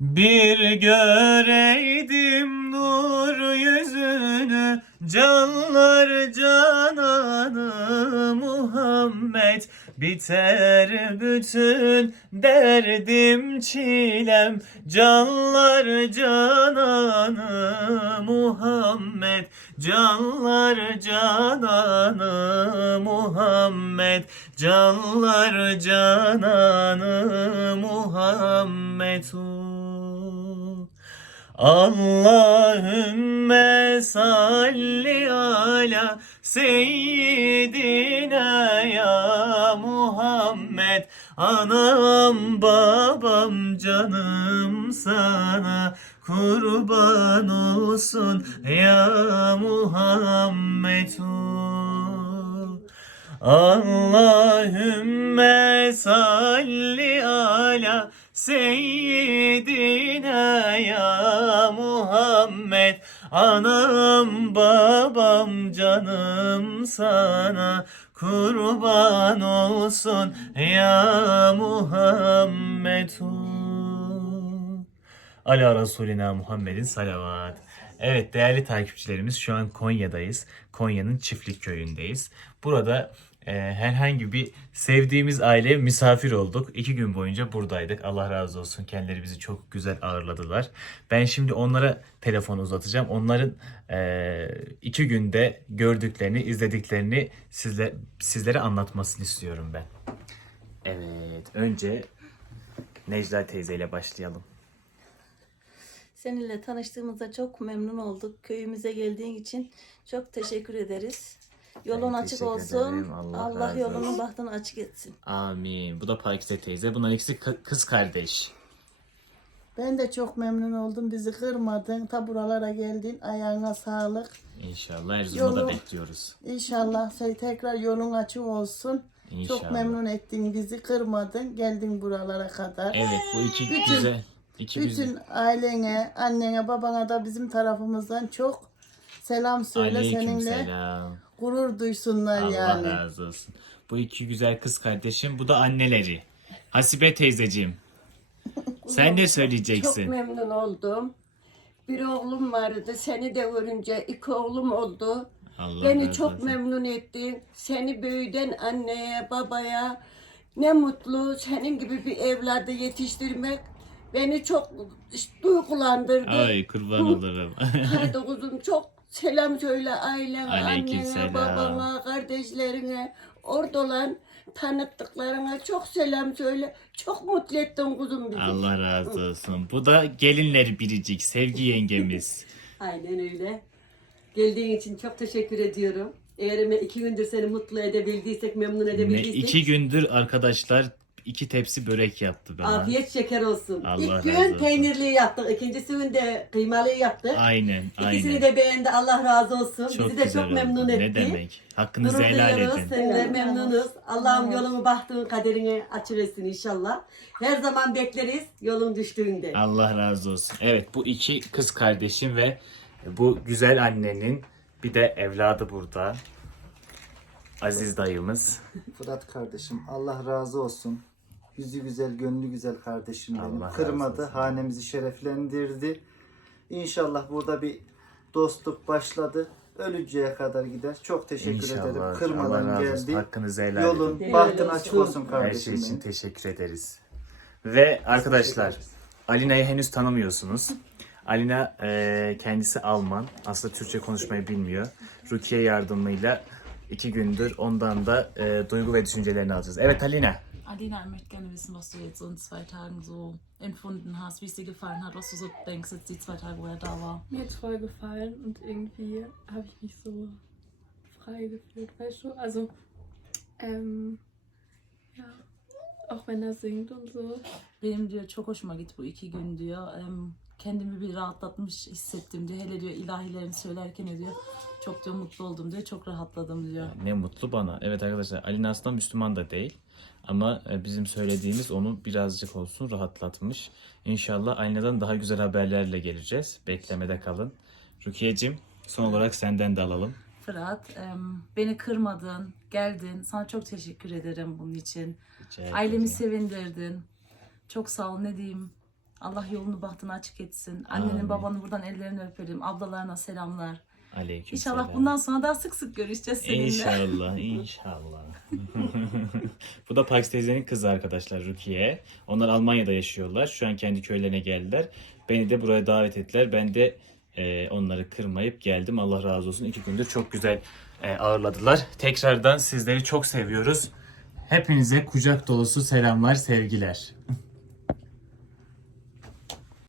Bir göreydim nur yüzünü, canlar cananı Muhammed. Biter bütün derdim çilem, canlar cananı Muhammed. Canlar cananı Muhammed. Canlar cananı Muhammed. Allahümme salli ala seyyidina ya Muhammed. Anam babam canım sana kurban olsun ya Muhammed. Allahümme salli ala seyyidina ya Muhammed. Anam babam canım sana kurban olsun ya Muhammed. Ala Resulina Muhammedin salavat. Evet değerli takipçilerimiz, şu an Konya'dayız. Konya'nın Çiftlik köyündeyiz. Burada herhangi bir sevdiğimiz aileye misafir olduk. 2 gün boyunca buradaydık. Allah razı olsun. Kendileri bizi çok güzel ağırladılar. Ben şimdi onlara telefon uzatacağım. Onların 2 günde gördüklerini, izlediklerini sizlere anlatmasını istiyorum ben. Evet, önce Necla teyzeyle başlayalım. Seninle tanıştığımızda çok memnun olduk. Köyümüze geldiğin için çok teşekkür ederiz. Yolun Ben açık teşekkür olsun. ederim. Allah Allah razı yolunu olsun. bahtını açık etsin. Amin. Bu da Pakize teyze. Bunların ikisi kız kardeş. Ben de çok memnun oldum. Bizi kırmadın. Ta buralara geldin. Ayağına sağlık. İnşallah Erzurum'u da Yolu- bekliyoruz. İnşallah tekrar yolun açık olsun. İnşallah. Çok memnun ettin bizi. Kırmadın. Geldin buralara kadar. Evet, bu iki Bütün- güzel. Bütün ailene, annene, babana da bizim tarafımızdan çok selam söyle. Seninle Aleykümselam. gurur duysunlar Allah yani. razı olsun. Bu iki güzel kız kardeşim. Bu da anneleri. Hasibe teyzeciğim. Sen ne Çok söyleyeceksin? memnun oldum. Bir oğlum vardı. Seni de görünce 2 oğlum oldu. Allah Beni razı çok olsun. memnun ettin. Seni büyüden anneye, babaya ne mutlu senin gibi bir evladı yetiştirmek beni çok duygulandırdı. Ay kurban olurum. Hadi kuzum çok selam söyle ailene, Aleykümselam. annene, babana, kardeşlerine, orada olan tanıttıklarına çok selam söyle. Çok mutlu ettin kuzum bizi. Allah razı olsun. Bu da gelinleri biricik. Sevgi yengemiz. Aynen öyle. Geldiğin için çok teşekkür ediyorum. Eğer 2 gündür seni mutlu edebildiysek, memnun edebildiysek 2 gündür arkadaşlar 2 tepsi börek yaptı bana. afiyet şeker olsun. Allah İlk razı gün olsun. peynirliyi yaptık. İkinci günde kıymalıyı yaptık. Aynen, İkisini aynen. de beğendi. Allah razı olsun. Çok Bizi de güzel çok oldu. memnun etti. Ne demek? Hakkınızı Gurur helal duyuyoruz. edin. Seninle memnunuz. Allah'ım yolunu bahtını kaderini açır etsin inşallah. Her zaman bekleriz yolun düştüğünde. Allah razı olsun. Evet, bu iki kız kardeşim ve bu güzel annenin bir de evladı burada. Aziz dayımız. Fırat kardeşim Allah razı olsun. Yüzü güzel, gönlü güzel kardeşim benim. Allah razı Kırmadı, olsun. hanemizi şereflendirdi. İnşallah burada bir dostluk başladı. Ölünceye kadar gider. Çok teşekkür ederim. İnşallah. Allah Kırmadan razı olsun. geldi. Hakkınızı helal Yolun, edin. bahtın Helal açık olsun. olsun Her kardeşim şey için benim. teşekkür ederiz. Ve arkadaşlar, Alina'yı henüz tanımıyorsunuz. Alina kendisi Alman. Aslında Türkçe konuşmayı bilmiyor. Rukiye yardımıyla 2 gündür ondan da duygu ve düşüncelerini alacağız. Evet Alina. Alina, ich möchte gerne wissen, was du jetzt so in 2 Tagen so empfunden hast, wie es dir gefallen hat, was du so denkst, jetzt die 2 Tage, wo er da war. Mir hat's voll gefallen und irgendwie habe ich mich so frei gefühlt, weißt du? Also, ja, auch wenn er singt und so. Benim diyor çok hoşuma gitti bu 2 gün diyor. Kendimi bir rahatlatmış hissettim diyor. Hele diyor ilahilerini söylerken diyor çok diyor mutlu oldum diyor. Çok rahatladım diyor. Ne mutlu bana. Evet arkadaşlar, Alina aslında Müslüman da değil. Ama bizim söylediğimiz onu birazcık olsun rahatlatmış. İnşallah Alina'dan daha güzel haberlerle geleceğiz. Beklemede kalın. Rukiye'cim, son olarak senden de alalım. Fırat, beni kırmadın, geldin. Sana çok teşekkür ederim bunun için. Rica ederim. Ailemi sevindirdin. Çok sağ ol, ne diyeyim. Allah yolunu bahtını açık etsin. Annenin Amin. babanın buradan ellerini öperim. Ablalarına selamlar. Aleykümselam. İnşallah bundan sonra daha sık sık görüşeceğiz seninle. İnşallah, inşallah. Bu da Pax teyzenin kızı arkadaşlar, Rukiye. Onlar Almanya'da yaşıyorlar. Şu an kendi köylerine geldiler. Beni de buraya davet ettiler. Ben de onları kırmayıp geldim. Allah razı olsun. 2 gündür çok güzel ağırladılar. Tekrardan sizleri çok seviyoruz. Hepinize kucak dolusu selamlar, sevgiler.